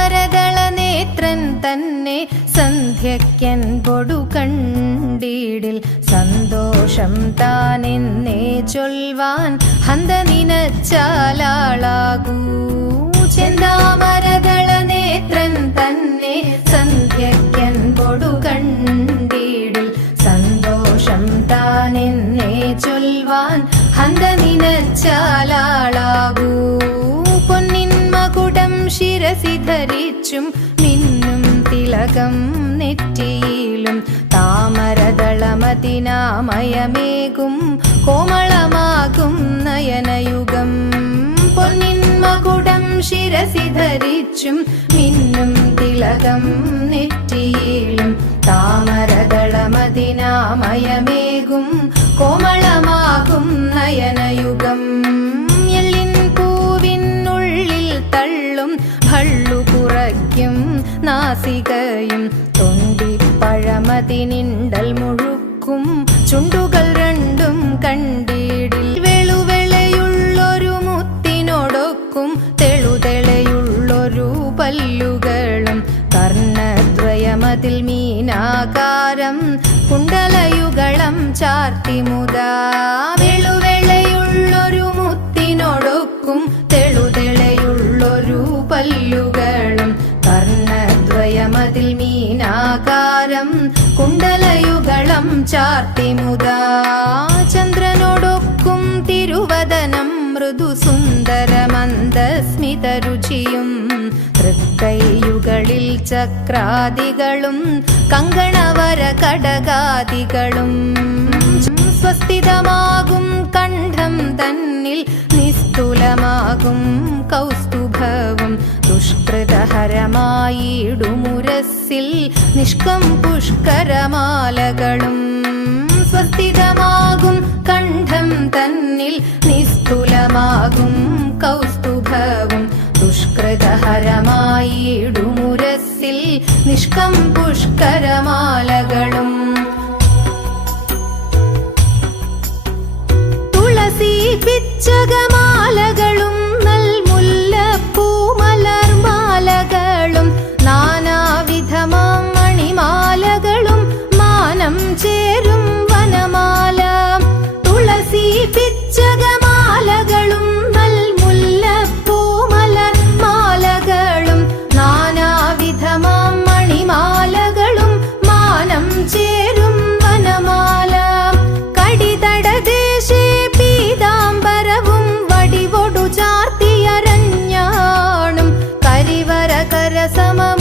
ചെന്താമരദള നേത്രൻ തന്നെ സന്ധ്യയ്ക്കൻ പൊടു കണ്ടീടിൽ സന്തോഷം താനെന്നേ ചൊൽവാൻ ഹന്ത നിനച്ചാലാളാകൂ. ചെന്താമരദള നേത്രൻ തന്നെ സന്ധ്യയ്ക്കൻ പൊടു കണ്ടീടിൽ സന്തോഷം താനെന്നേ ചൊൽവാൻ ഹന്ത നിനച്ചാലാളാകൂ. പൊന്നിൻ മകുടം ശിരസി ധരിച്ചും മിന്നും തിലകം നെറ്റിയിലും താമരദളമതിനാമയമേകും കോമളമാകും നയനയുഗം. പൊന്നിൻ മകുടം ശിരസി ധരിച്ചും മിന്നും തിലകം നെറ്റിയിലും താമരദളമതിനാമയമേകും കോമളമാകും നയനയുഗം. എള്ളിൻ പൂവിനുള്ളിൽ തള്ളും ഭള്ളു കുറയ്ക്കും നാസികയും തൊണ്ടിപ്പഴമതിനിണ്ടൽ മുഴുക്കും ചുണ്ടുകൾ രണ്ടും കണ്ടീടിൽ വെളുവെളയുള്ളൊരു മുത്തിനോടൊക്കും തെളുതെളയുള്ളൊരു പല്ലുകളും കർണദ്വയമതിൽ മീനാകാരം കുണ്ടലയുഗളം ചാർത്തിമുതാ. വെളുവെളയുള്ളൊരു മുത്തിനോടൊക്കും തെളുതെളയുള്ളൊരു പല്ലുകളും കർണദ്വയമതിൽ മീനാകാരം കുണ്ടലയുഗളം ചാർത്തിമുതാ. ചന്ദ്രനോടൊക്കും തിരുവദനം മൃദുസുന്ദരമന്ദസ്മിതരുചിയും തൃക്കൈയുകളിൽ ചക്രാദികളും കങ്കണവര കടകാദികളും സ്വസ്ഥിതമാകും കണ്ഠം തന്നിൽ നിസ്തുലമാകും കൗസ്തുഭവും ദുഷ്കൃതഹരമായിടുമുരസ്സിൽ നിഷ്കം പുഷ്കരമാലകളും. സ്വസ്ഥിതമാകും കണ്ഠം തന്നിൽ നിസ്തുലമാകും കൗസ്തുഭവും ദുഷ്കൃതഹരമായിടുമുരസ്സിൽ നിഷ്കം പുഷ്കരമാലകളും. തുളസി പിച്ചകമാലകളും നൽമുല്ലപ്പൂമലർമാലകളും നാനാവിധമാം മണിമാലകളും മാനം ചേരും വനമാല. തുളസി പിച്ചകമാലകളും നൽമുല്ലപ്പൂമലർമാലകളും നാനാവിധമാം മണിമാലകളും മാനം ചേരും വനമാല. കടിതടദേശേ പീതാംബരവും വടിവൊടു ചാർത്തിയരഞ്ഞാണും കരിവര കരസമം